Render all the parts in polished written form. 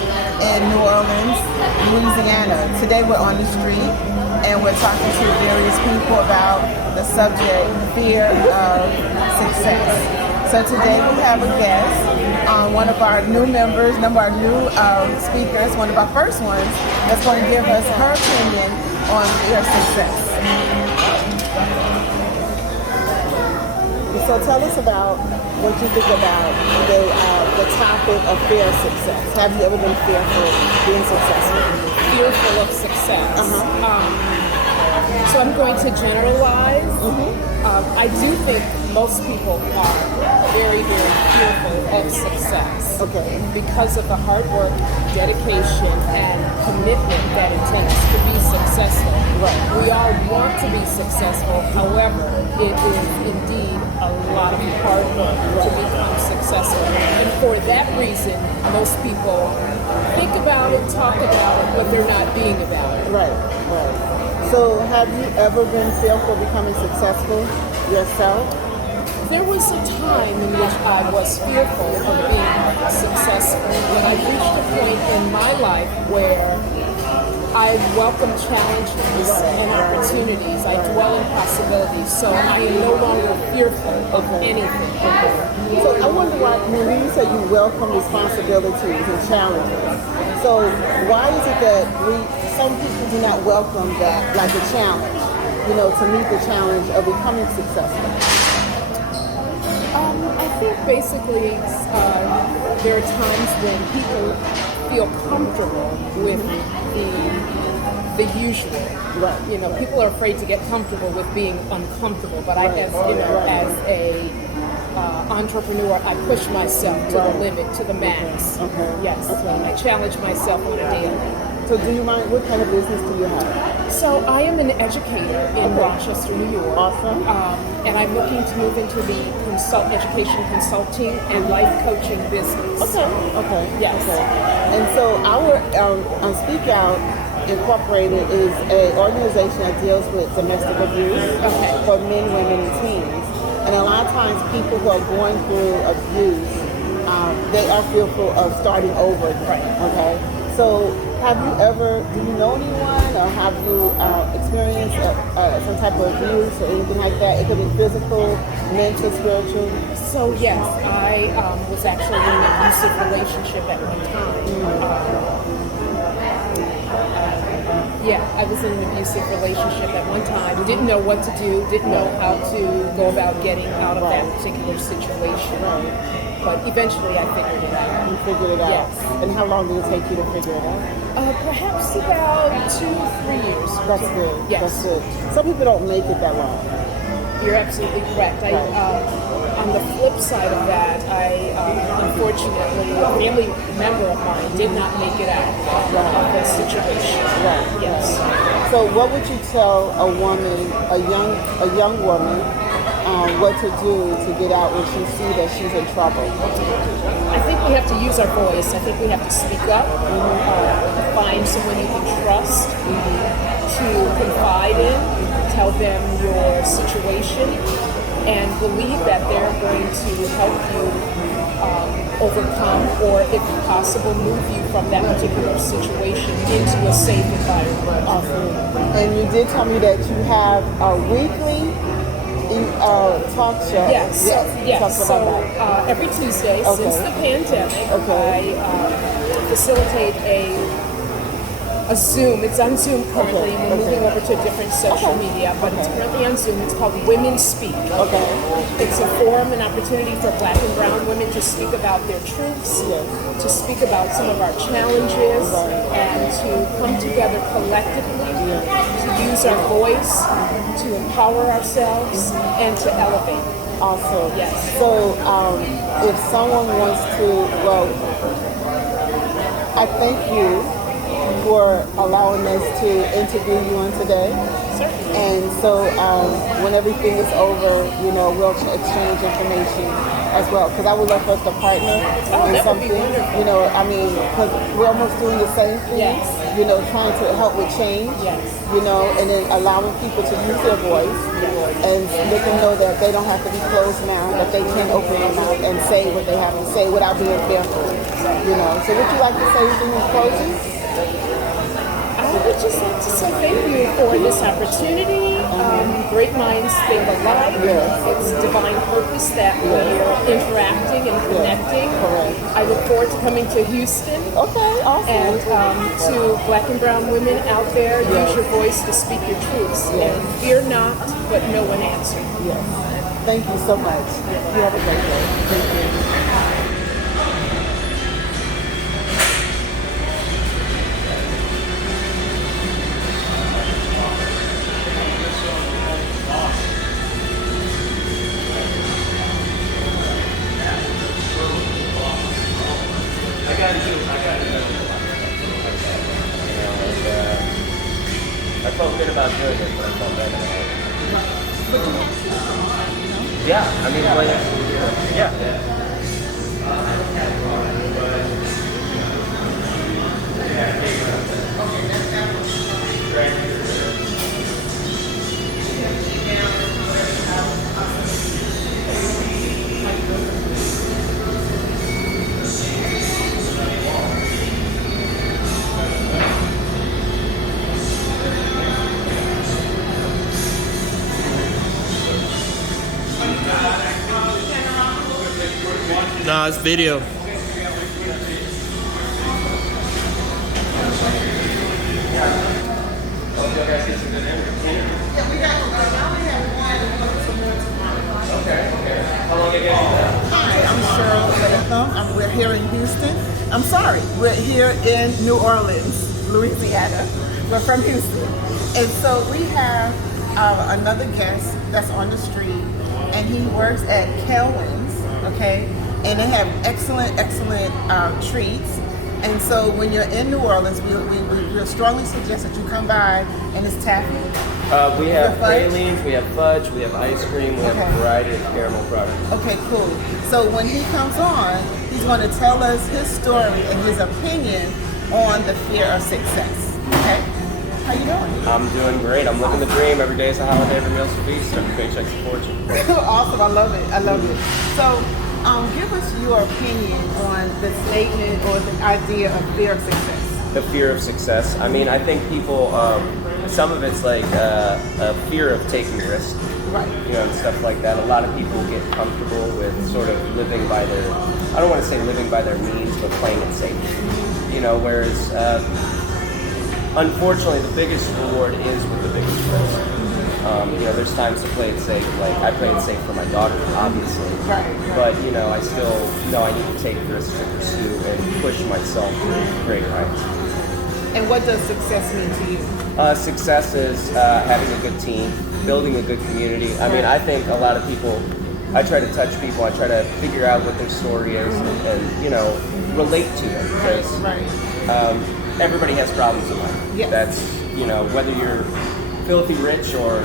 in New Orleans, Louisiana. Today we're on the street and we're talking to various people about the subject, fear of success. So today we have a guest, one of our new members, one of our new speakers, one of our first ones, that's going to give us her opinion on fear of success. So tell us about what you think about the topic of fear of success. Have you ever been fearful of being successful? Fearful of success. So I'm going to generalize. I do think most people are very, very fearful of success. Okay. Because of the hard work, dedication, and commitment that it takes to be successful. Right. We all want to be successful. However, it is indeed a lot of hard work to become successful. And for that reason, most people think about it, talk about it, but they're not being about it. Right. So have you ever been fearful of becoming successful yourself? There was a time in which I was fearful of being successful, and I reached a point in my life where I welcome challenges and opportunities. I dwell in possibilities, so I am no longer fearful of anything. So I wonder why, when you say you welcome responsibilities and challenges, so why is it that some people do not welcome that, like a challenge, to meet the challenge of becoming successful? I think basically there are times when people feel comfortable with the usual. Right. People are afraid to get comfortable with being uncomfortable. But as a entrepreneur, I push myself to the limit, to the max. Okay. Yes. I challenge myself on a daily. So do you mind, what kind of business do you have? So I am an educator in Rochester, New York. Awesome. And I'm looking to move into the education consulting and life coaching business. Okay. Yes. Okay. And so our Speak Out Incorporated is an organization that deals with domestic abuse for men, women, and teens. And a lot of times people who are going through abuse, they are fearful of starting over again. Okay. So do you know anyone, or have you experienced some type of abuse or anything like that? It could be physical, mental, spiritual. So yes, I was actually in an abusive relationship at one time. I was in an abusive relationship at one time. Didn't know what to do, didn't know how to go about getting out of that particular situation. But eventually I figured it out. You figured it out? Yes. And how long did it take you to figure it out? Perhaps about 2-3 years. That's good. Yes. That's good. Some people don't make it that long. You're absolutely correct. On the flip side of that, unfortunately, a family member of mine did not make it out of the situation. Right. Yes. So what would you tell a woman, a young woman, what to do to get out when she sees that she's in trouble? I think we have to use our voice. I think we have to speak up, find someone you can trust, to confide in, tell them your situation, and believe that they're going to help you overcome, or if possible, move you from that particular situation into a safe environment. Awesome. And you did tell me that you have a weekly talk show. Yes. So every Tuesday since the pandemic, I facilitate a Zoom. It's on Zoom currently. We're moving over to a different social media, but it's currently on Zoom. It's called Women Speak. It's a forum, an opportunity for Black and brown women to speak about their truths, to speak about some of our challenges, and to come together collectively to use our voice, to empower ourselves, and to elevate. Awesome. Yes. So if someone wants to, I thank you for allowing us to interview you on today. Certainly. And so when everything is over, you know, we'll exchange information as well. Because I would love for us to partner on that would something. be wonderful. You know, I mean, because we're almost doing the same thing. Yes. You know, trying to help with change. Yes. You know, and then allowing people to use their voice and let them know that they don't have to be closed now, that they can open their mouth and say what they have to say without being fearful. You know, so would you like to say anything in closing? I would just like to say thank you for this opportunity. Great minds think alike. It's divine purpose that we're interacting and connecting. I look forward to coming to Houston. Okay, awesome. And to black and brown women out there, use your voice to speak your truths. And fear not, but no one answer. Yes. Thank you so much. You have a great day. Thank you. I felt good about doing it, but I felt bad about it. But you have to, you know? Yeah, I mean, like, yeah. Nah, it's video. Hi, I'm Cherlyn Latham. We're here in Houston. I'm sorry, we're here in New Orleans, Louisiana. We're from Houston. And so we have another guest that's on the street, and he works at Cherlyn's, okay? And they have excellent treats. And so when you're in New Orleans, we strongly suggest that you come by, and it's taffy. We have pralines, we have fudge, we have ice cream, we have a variety of caramel products. Okay, cool. So when he comes on, he's going to tell us his story and his opinion on the fear of success. Okay? How you doing? I'm doing great. I'm living the dream. Every day is a holiday, every meal's a feast, every paycheck's a fortune. Awesome. I love it. I love it. So give us your opinion on the statement or the idea of fear of success. The fear of success. I mean, I think people, some of it's like a fear of taking risks. Right. You know, and stuff like that. A lot of people get comfortable with sort of living by their, I don't want to say living by their means, but playing it safe. You know, whereas, unfortunately, the biggest reward is with the biggest risk. You know, there's times to play it safe. Like, I played it safe for my daughter, obviously. Right. But, you know, I still know I need to take risks to pursue and push myself to great heights. And what does success mean to you? Success is having a good team, building a good community. I mean, I think a lot of people, I try to touch people, I try to figure out what their story is and you know, relate to them. Because everybody has problems in life. Yes. That's, you know, whether you're filthy rich or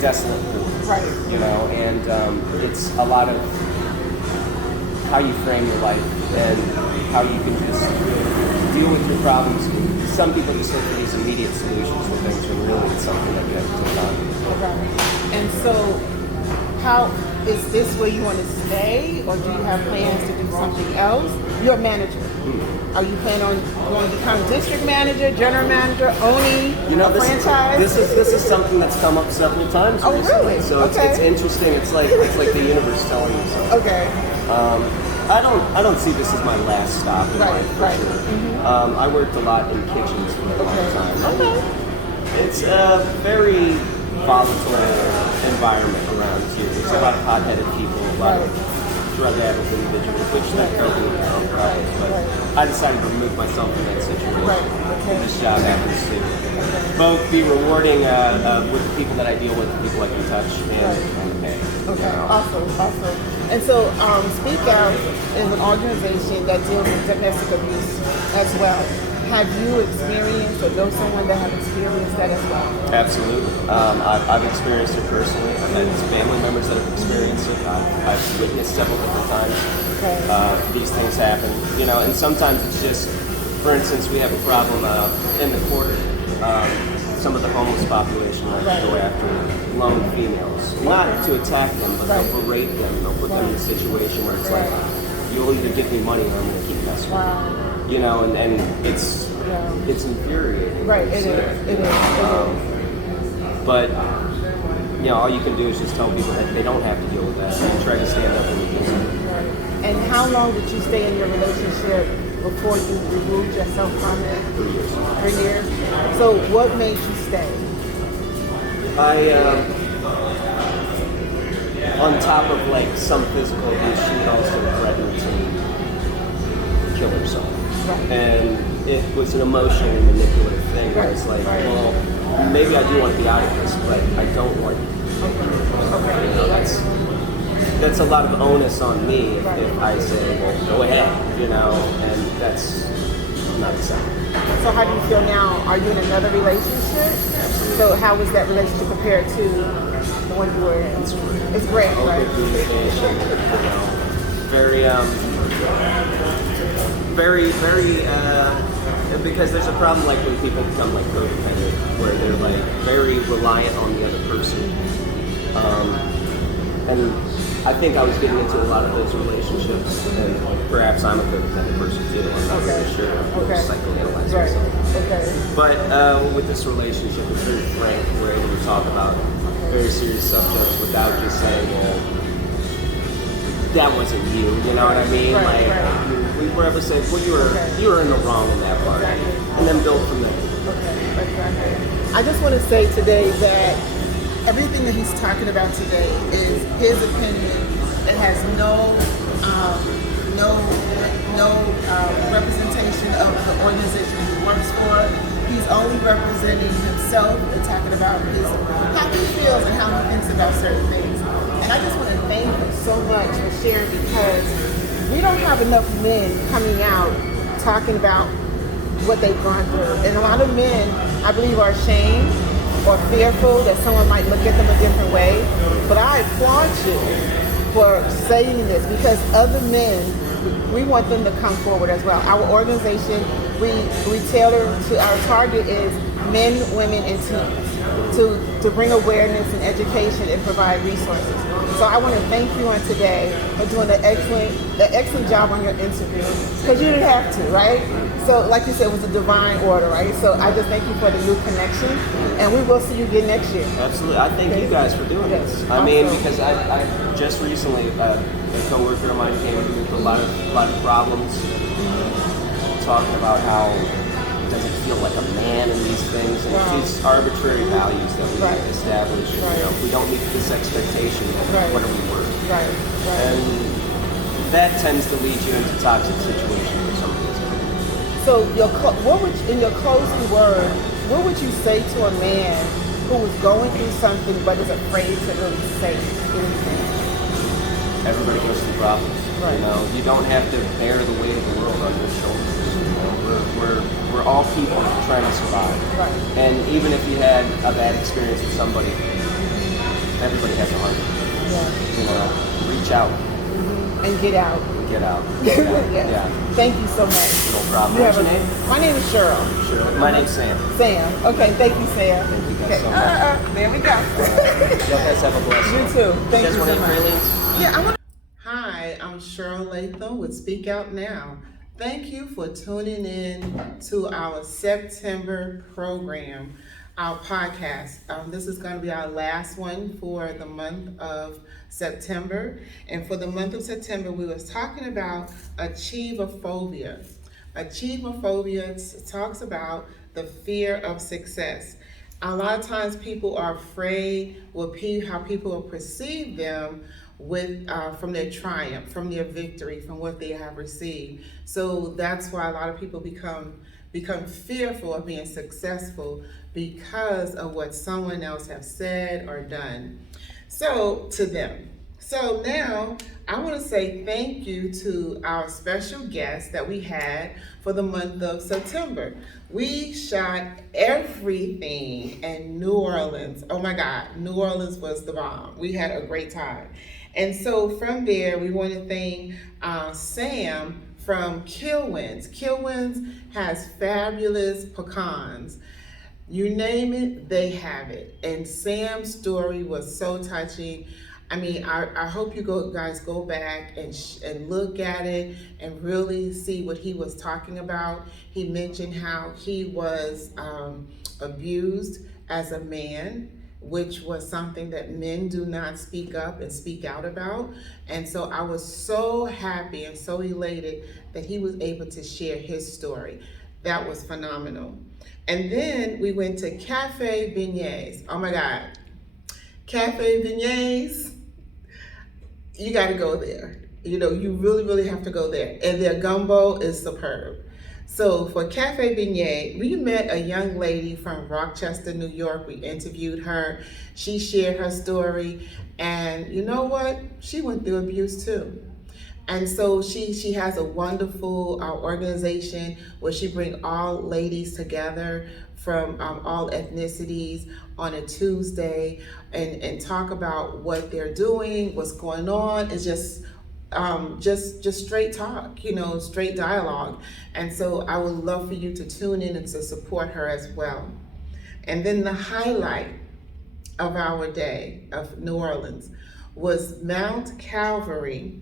desolate poor. Right. You know, and it's a lot of how you frame your life and how you can just deal with your problems. Some people just look for these immediate solutions to things, and really it's something that you have to take on. Right. And so, how is this where you want to stay, or do you have plans to do something else? You're a manager. Are you planning on going to become district manager, general manager, owning a franchise? This is something that's come up several times Oh, recently. really? So Okay. it's interesting. It's like the universe telling you something. Okay. I don't see this as my last stop in life for right. sure. I worked a lot in kitchens for a long time. Okay. It's a very volatile environment around here. There's a lot of hot-headed people, a lot of drug-addled individuals, which that goes into their own problem. But I decided to remove myself from that situation. Right. Okay. This job happens to both be rewarding with the people that I deal with, the people I can touch, and pay. Okay, awesome. And so, Speak Out is an organization that deals with domestic abuse as well. Have you experienced or know someone that have experienced that as well? Absolutely. I've experienced it personally. I've had family members that have experienced it. I've witnessed several different times these things happen. You know, and sometimes it's just, for instance, we have a problem in the quarter. Some of the homeless population like to go after lone females, not to attack them, but they'll berate them. They'll put them in a situation where it's like, you'll either give me money or I'm going to keep messing with you. You know, and it's infuriating. Right, it is. But you know, all you can do is just tell people that they don't have to deal with that and try to stand up and against it. And how long did you stay in your relationship before you removed yourself from it? 3 years. 3 years? So what made you stay? On top of like some physical abuse, she would also threaten to kill herself. Right. And it was an emotionally manipulative thing where it's like, well, maybe I do want to be out of this, but I don't want to. You know, that's a lot of onus on me if I say, well, go ahead, you know, and that's not acceptable. So how do you feel now? Are you in another relationship? Absolutely. So how was that relationship compared to the one you were in? It's great, right? Open communication, you know, very, because there's a problem like when people become like codependent, where they're like very reliant on the other person. And I think I was getting into a lot of those relationships, and perhaps I'm a codependent person too. I'm not really sure. Psychoanalyze myself. But with this relationship, it's very frank. We're able to talk about very serious subjects without just saying, that wasn't you. You know what I mean? We were able to say, well, you were in the wrong in that part, and then build from there. I just want to say today that everything that he's talking about today is his opinion. It has no representation of the organization he works for. He's only representing himself and talking about how he feels and how he thinks about certain things. And I just want to thank you so much for sharing, because we don't have enough men coming out talking about what they've gone through. And a lot of men, I believe, are ashamed or fearful that someone might look at them a different way. But I applaud you for saying this, because other men, we want them to come forward as well. Our organization, we tailor to, our target is men, women, and teens, to bring awareness and education and provide resources. So I want to thank you on today for doing an excellent job on your interview, because you didn't have to, right? So like you said, it was a divine order, right? So I just thank you for the new connection, and we will see you again next year. Absolutely. I thank you guys for doing this. I mean, because I just recently, a coworker of mine came to me with a lot of problems, talking about how it doesn't feel like a man in these things, and it's these arbitrary values that we establish. You know, if we don't meet this expectation, what are we worth? And that tends to lead you into toxic situations with somebody else. So, in your closing word, what would you say to a man who is going through something but is afraid to really say anything? Everybody goes through problems. You know, you don't have to bear the weight of the world on your shoulders. You know, we're all people trying to survive. And even if you had a bad experience with somebody, everybody has a heart. You know, reach out. And get out. Get out. Thank you so much. No problem. What's your name? My name is Cheryl. Cheryl. My name's Sam. Sam. Okay, thank you, Sam. Thank you guys so much. There we go. You guys have a blessed You too. Thank you so much. Orleans? Yeah, Hi, I'm Cherlyn Latham with Speak Out Now. Thank you for tuning in to our September program, our podcast. This is going to be our last one for the month of September. And for the month of September, we was talking about Achievemephobia. Achievemephobia talks about the fear of success. A lot of times people are afraid how people will perceive them from their triumph, from their victory, from what they have received. So that's why a lot of people become fearful of being successful, because of what someone else has said or done. So to them, So now I want to say thank you to our special guest that we had for the month of September. We shot everything in New Orleans. Oh my God, New Orleans was the bomb. We had a great time. And so from there, we want to thank Sam from Kilwins. Kilwins has fabulous pecans. You name it, they have it. And Sam's story was so touching. I mean, I hope you guys go back and look at it and really see what he was talking about. He mentioned how he was abused as a man, which was something that men do not speak up and speak out about. And so I was so happy and so elated that he was able to share his story. That was phenomenal. And then we went to Cafe Beignets. Oh my God. Cafe Beignets, you got to go there. You know, you really, really have to go there. And their gumbo is superb. So for Cafe Beignet, we met a young lady from Rochester, New York. We interviewed her. She shared her story. And you know what? She went through abuse too. And so she has a wonderful organization where she brings all ladies together from all ethnicities on a Tuesday and talk about what they're doing, what's going on. It's just straight talk, you know, straight dialogue. And so I would love for you to tune in and to support her as well. And then the highlight of our day of New Orleans was Mount Calvary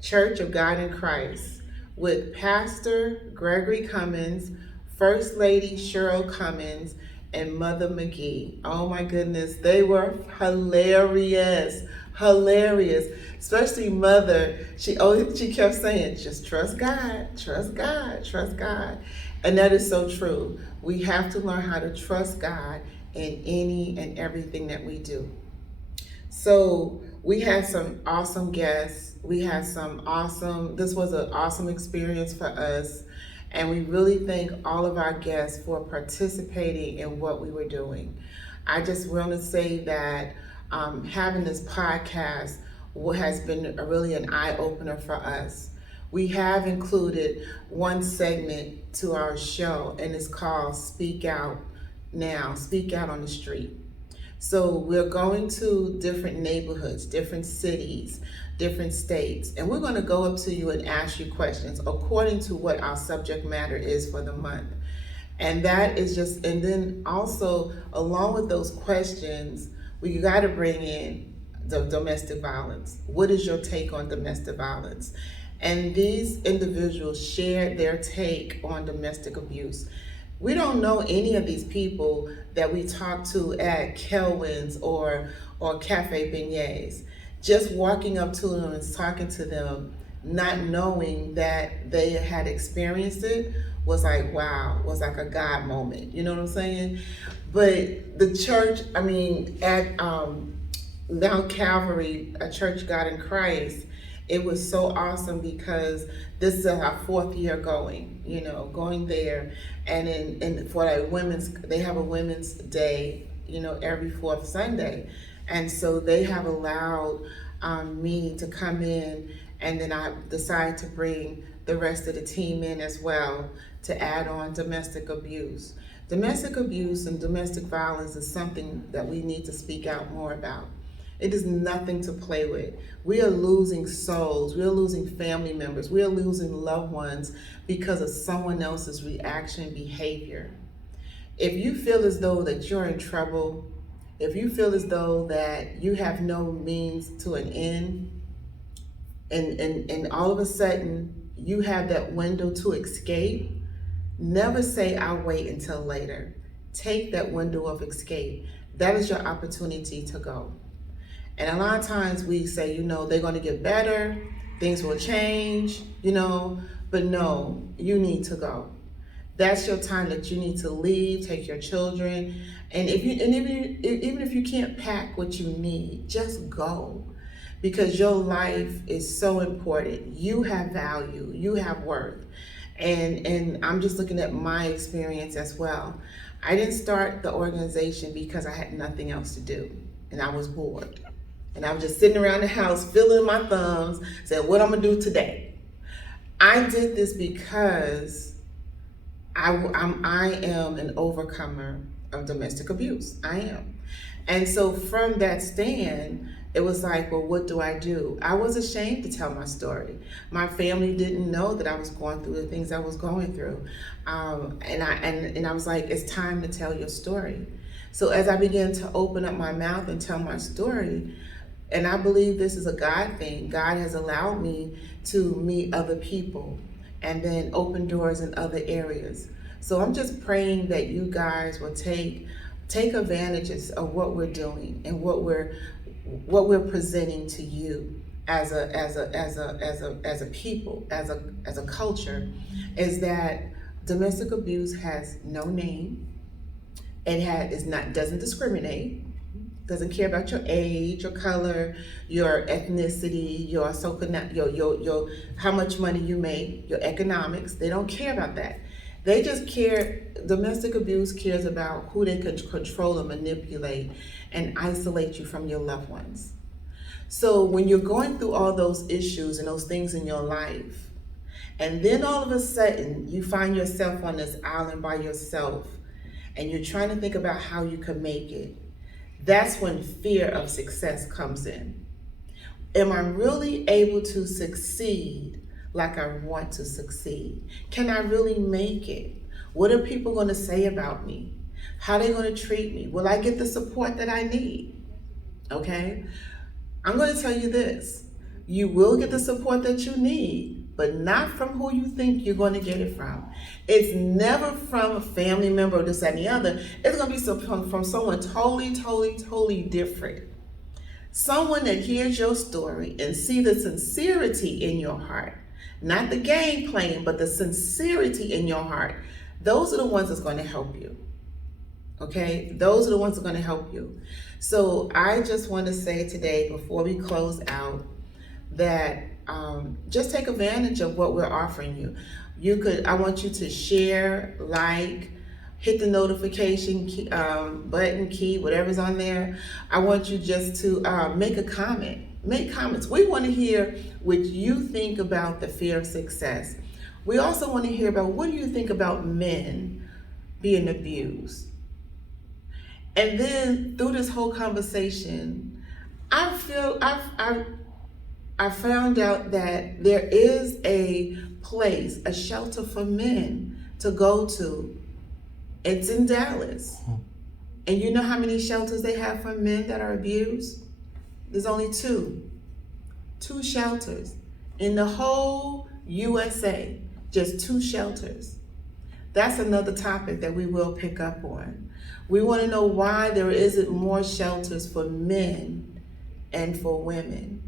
Church of God in Christ with Pastor Gregory Cummins, First Lady Cheryl Cummins, and Mother McGee. Oh my goodness, they were hilarious, hilarious. Especially Mother, she kept saying, just trust God, trust God, trust God. And that is so true. We have to learn how to trust God in any and everything that we do. So we had some awesome guests. This was an awesome experience for us. And we really thank all of our guests for participating in what we were doing. I just want to say that having this podcast has been really an eye-opener for us. We have included one segment to our show, and it's called Speak Out Now, Speak Out on the Street. So we're going to different neighborhoods, different cities, different states, and we're going to go up to you and ask you questions according to what our subject matter is for the month. And that is just, and then also along with those questions, we got to bring in the domestic violence. What is your take on domestic violence? And these individuals shared their take on domestic abuse. We don't know any of these people that we talk to at Kelwin's or Cafe Beignets. Just walking up to them and talking to them, not knowing that they had experienced it, was like, wow, was like a God moment. You know what I'm saying? But the church, I mean, at Mount Calvary, a Church God in Christ, it was so awesome because this is our 4th year going there. And for like they have a women's day, every 4th Sunday. And so they have allowed me to come in, and then I decided to bring the rest of the team in as well to add on domestic abuse. Domestic abuse and domestic violence is something that we need to speak out more about. It is nothing to play with. We are losing souls. We are losing family members. We are losing loved ones because of someone else's reaction behavior. If you feel as though that you're in trouble, if you feel as though that you have no means to an end, and all of a sudden you have that window to escape, never say, I'll wait until later. Take that window of escape. That is your opportunity to go. And a lot of times we say, they're going to get better, things will change, but no, you need to go. That's your time that you need to leave, take your children. And even if you can't pack what you need, just go. Because your life is so important. You have value, you have worth. And I'm just looking at my experience as well. I didn't start the organization because I had nothing else to do and I was bored. And I was just sitting around the house, fiddling my thumbs, saying, what I'm gonna do today? I did this because I am an overcomer of domestic abuse. I am. And so from that stand, it was like, well, what do? I was ashamed to tell my story. My family didn't know that I was going through the things I was going through. And I was like, it's time to tell your story. So as I began to open up my mouth and tell my story, and I believe this is a God thing, God has allowed me to meet other people and then open doors in other areas. So I'm just praying that you guys will take advantages of what we're doing and what we're presenting to you as a people, as a culture, is that domestic abuse has no name. Doesn't discriminate, doesn't care about your age, your color, your ethnicity, your how much money you make, your economics. They don't care about that. They just care. Domestic abuse cares about who they can control and manipulate and isolate you from your loved ones. So when you're going through all those issues and those things in your life, and then all of a sudden you find yourself on this island by yourself, and you're trying to think about how you can make it, that's when fear of success comes in. Am I really able to succeed like I want to succeed? Can I really make it? What are people going to say about me? How are they going to treat me? Will I get the support that I need? Okay? I'm going to tell you this. You will get the support that you need, but not from who you think you're going to get it from. It's never from a family member or this, that, and the other. It's going to be from someone totally different. Someone that hears your story and see the sincerity in your heart. Not the game playing, but the sincerity in your heart. Those are the ones that's going to help you. Okay? Those are the ones that are going to help you. So I just want to say today, before we close out, that just take advantage of what we're offering you. I want you to share, like, hit the notification key, button key, whatever's on there. I want you just to make a comment. Make comments. We want to hear what you think about the fear of success. We also want to hear about what do you think about men being abused. And then through this whole conversation, I found out that there is a place, a shelter for men to go to. It's in Dallas. And you know how many shelters they have for men that are abused? There's only two shelters in the whole USA, just 2 shelters. That's another topic that we will pick up on. We want to know why there isn't more shelters for men and for women.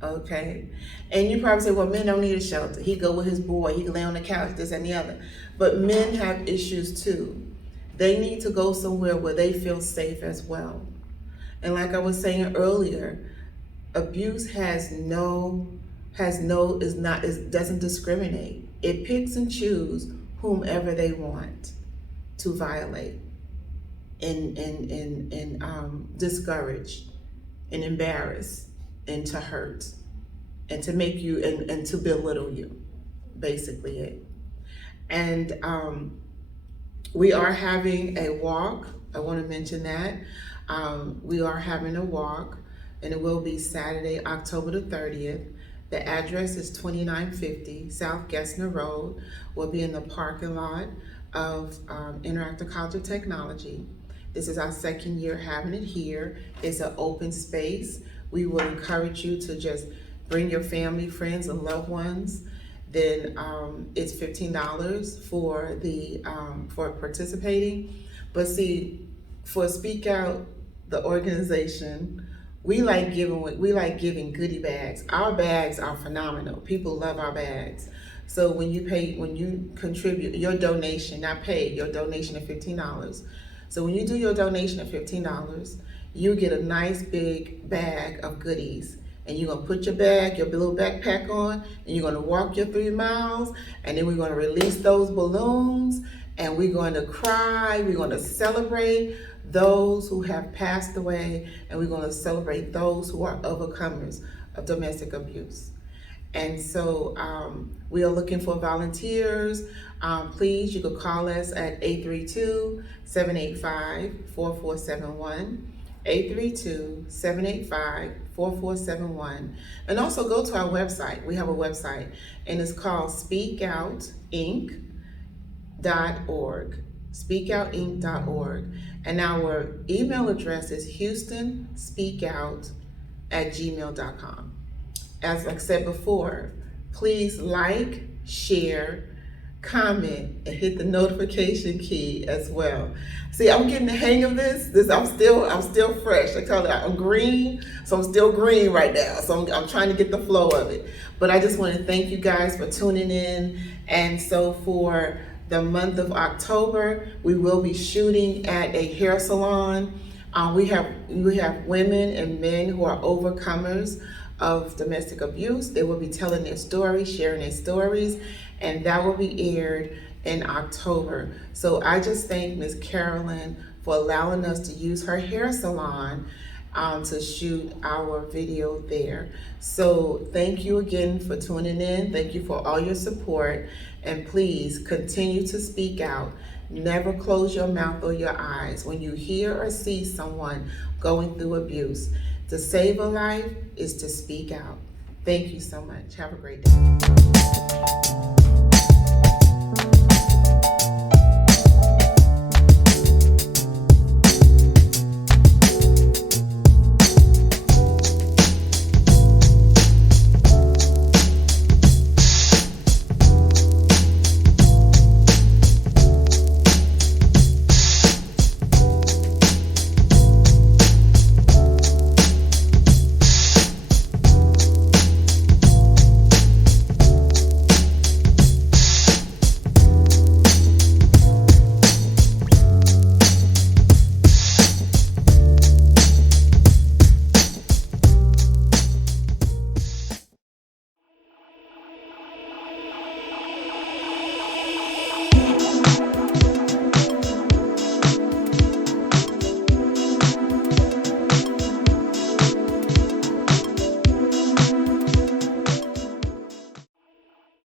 Okay? And you probably say, well, men don't need a shelter. He go with his boy, he can lay on the couch, this and the other. But men have issues too. They need to go somewhere where they feel safe as well. And like I was saying earlier, abuse doesn't discriminate. It picks and chooses whomever they want to violate and discourage and embarrass and to hurt and to make you and to belittle you, basically it. And we are having a walk. I want to mention that. We are having a walk, and it will be Saturday, October the 30th. The address is 2950 South Gessner Road. We'll be in the parking lot of Interactive College of Technology. This is our 2nd year having it here. It's an open space. We will encourage you to just bring your family, friends, and loved ones. Then it's $15 for participating. But see, for Speak Out, the organization, we like giving goodie bags. Our bags are phenomenal. People love our bags. So when you contribute your donation, not paid, your donation of $15. So when you do your donation of $15, you get a nice big bag of goodies. And you're gonna put your bag, your little backpack on, and you're gonna walk your 3 miles, and then we're gonna release those balloons, and we're gonna cry, we're gonna celebrate those who have passed away, and we're going to celebrate those who are overcomers of domestic abuse. And so we are looking for volunteers. Please, you could call us at 832-785-4471, 832-785-4471. And also go to our website. We have a website, and it's called speakoutinc.org, speakoutinc.org. And our email address is houstonspeakout@gmail.com. As I said before, please like, share, comment, and hit the notification key as well. See, I'm getting the hang of this. I'm still fresh. I tell you, I'm green, so I'm still green right now. So I'm trying to get the flow of it. But I just want to thank you guys for tuning in. And so for the month of October, we will be shooting at a hair salon. We have women and men who are overcomers of domestic abuse. They will be telling their stories, sharing their stories, and that will be aired in October. So I just thank Ms. Cherlyn for allowing us to use her hair salon to shoot our video there. So thank you again for tuning in. Thank you for all your support, and please continue to speak out. Never close your mouth or your eyes when you hear or see someone going through abuse. To save a life is to speak out. Thank you so much. Have a great day.